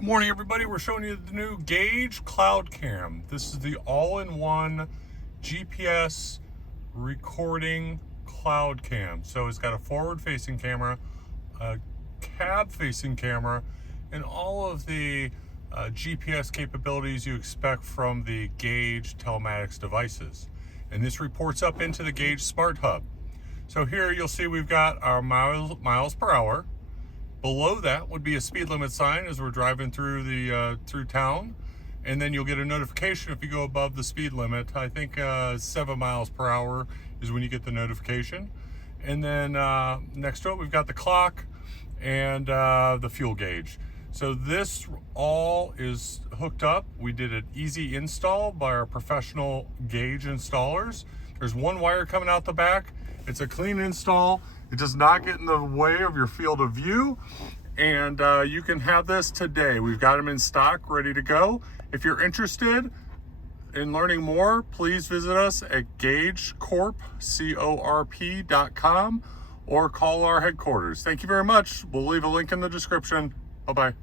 Good morning, everybody. We're showing you the new Gauge Cloud Cam. This is the all-in-one GPS recording cloud cam. So it's got a forward-facing camera, a cab-facing camera, and all of the GPS capabilities you expect from the Gauge telematics devices. And this reports up into the Gauge Smart Hub. So here you'll see we've got our miles per hour. Below that would be a speed limit sign as we're driving through the through town, and then you'll get a notification if you go above the speed limit. I think 7 miles per hour is when you get the notification. And then next to it we've got the clock and the fuel gauge. So this all is hooked up. We did an easy install by our professional gauge installers. There's one wire coming out the back. It's a clean install. It does not get in the way of your field of view, and you can have this today. We've got them in stock, ready to go. If you're interested in learning more, please visit us at gaugecorp.com or call our headquarters. Thank you very much. We'll leave a link in the description. Bye-bye.